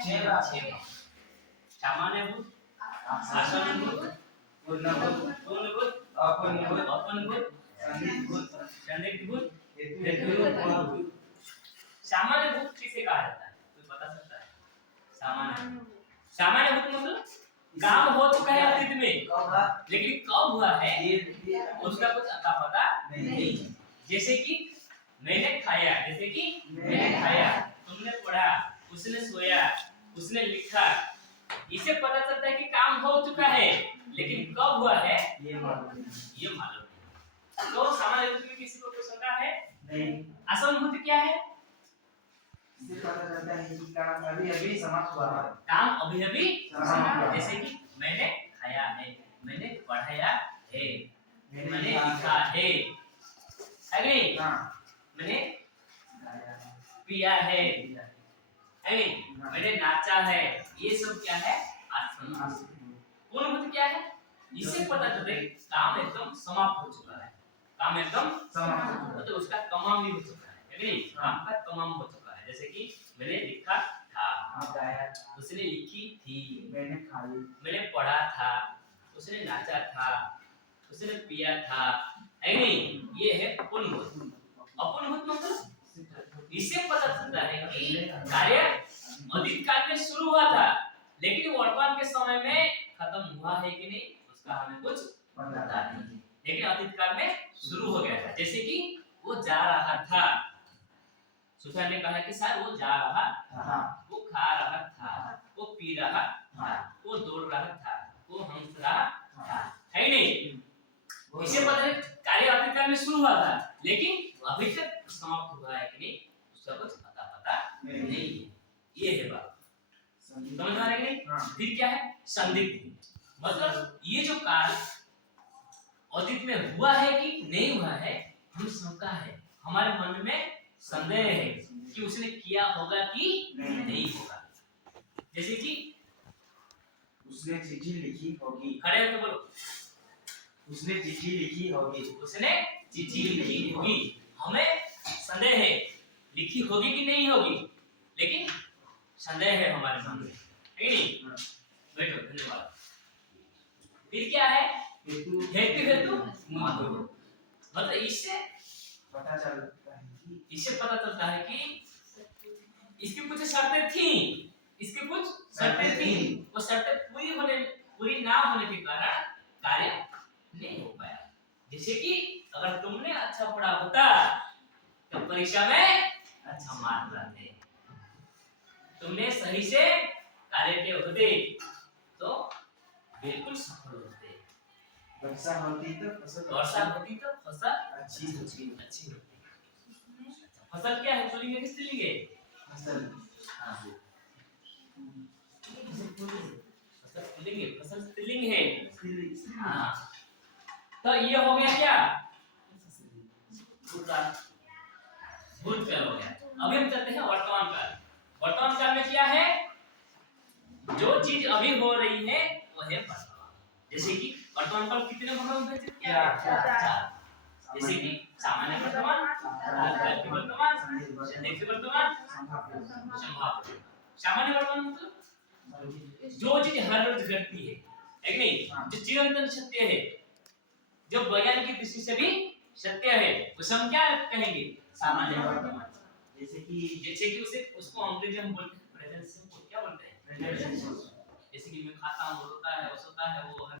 छह भाग। सामान्य भूत, आसन्न भूत, पूर्णभूत, अपनभूत, संदिग्ध भूत, हेतु भूत। सामान्य भूत किसे कहा जाता है? कोई बता सकता है? सामान्य भूत मतलब काम हो चुका है अतीत में, लेकिन कब हुआ है उसका कुछ अता पता नहीं। जैसे कि मैंने खाया, तुमने पढ़ा, उसने सोया, उसने लिखा, इसे पता चलता है कि काम हो चुका है, लेकिन कब हुआ है ये मालूम नहीं। तो सामान्य भूत में किसी को कोई शंका है? नहीं। असन्न भूत क्या है? इससे पता चलता है कि काम अभी समाप्त हुआ है। काम अभी समाप्त। जैसे कि मैंने खाया है, मैंने पढ़ाया है, मैंने लिखा है नहीं? मैंने पिया है नहीं? मैंने नाचा है। ये सब क्या है? आसन्न। पूर्णभूत क्या है? इससे पता चलता है काम एकदम समाप्त हो चुका है। काम एकदम समाप्त, तो उसका तमाम भी हो चुका है नहीं? काम का तमाम हो चुका है। जैसे कि मैंने लिखा था, उसने लिखी थी, मैंने खाई, मैंने पढ़ा था, उसने नाचा था, उसने पिया था, है नहीं? ये है पूर्णभूत। अपूर्णभूत मतलब इससे पता चलता है कि कार्य अतीत काल में शुरू हुआ था, लेकिन वर्तमान के समय में खत्म हुआ है कि नहीं उसका हमें कुछ पता नहीं, लेकिन अतीत काल में शुरू हो गया था। जैसे कि वो जा रहा था, सुफियान ने कहा कि सर वो जा रहा था, वो खा रहा था, वो पी रहा था, वो दौड़ रहा था, वो हंस रहा था, है नहीं? इसे पता है कार्य अतीत काल में शुरू हुआ था, लेकिन अभी तक समाप्त हुआ है कि नहीं उसका कुछ पता नहीं है। ये है बात, समझ में आ रही है? फिर क्या है? संदिग्ध, मतलब ये जो काल अतीत में हुआ है कि नहीं हुआ है, हम शंका है, हमारे मन में संदेह है कि उसने किया होगा कि नहीं होगा। जैसे कि उसने चिट्ठी लिखी होगी, खड़े होकर बोलो, उसने चिट्ठी लिखी होगी, उसने चिट्ठी लिखी होगी। हमें संदेह है लिखी होगी कि नहीं होगी, लेकिन संदेह है हमारे मन में, है नहीं? बैठो, धन्यवाद। फिर क्या है? हेतु मतलब इससे पता चलता है कि इसकी कुछ शर्तें थी, वो शर्तें पूरी ना होने के कारण कार्य नहीं हो पाया। जैसे कि अगर तुमने अच्छा पढ़ा होता तो परीक्षा में अच्छा मार्क लाते, तुमने सही से कार्य किए होते तो बिल्कुल सफल होते। वर्षा होती तो फसल अच्छी होती। फसल क्या है? पुल्लिंग है कि स्त्रीलिंग है? फसल। हाँ, फसल पुल्लिंग है, फसल स्त्रीलिंग है। हाँ, तो ये हो गया क्या? भूतकाल हो गया। अभी हम चलते हैं वर्तमान काल। वर्तमान काल में क्या है? जो चीज अभी हो रही है वो है वर्तमान। जैसे कि वर्तमान काल कितने भागों में विभाजित किया है? चार। जैसे कि सामान्य वर्तमान, तात्कालिक वर्तमान, संदिग्ध वर्तमान, संभाव्य। सामान्य वर्तमान मतलब जो चीज हर रोज घटती है कि नहीं? जो चिरंतन सत्य है, जो वैज्ञानिक की दृष्टि से भी सत्य है, उसे हम क्या कहेंगे? सामान्य वर्तमान। जैसे कि उसको अंग्रेजी में बोलते हैं प्रेजेंट सिंपल। क्या बोलते हैं? Present simple. जैसे कि मैं खाता हूँ, रोता है, वो सोता है, वो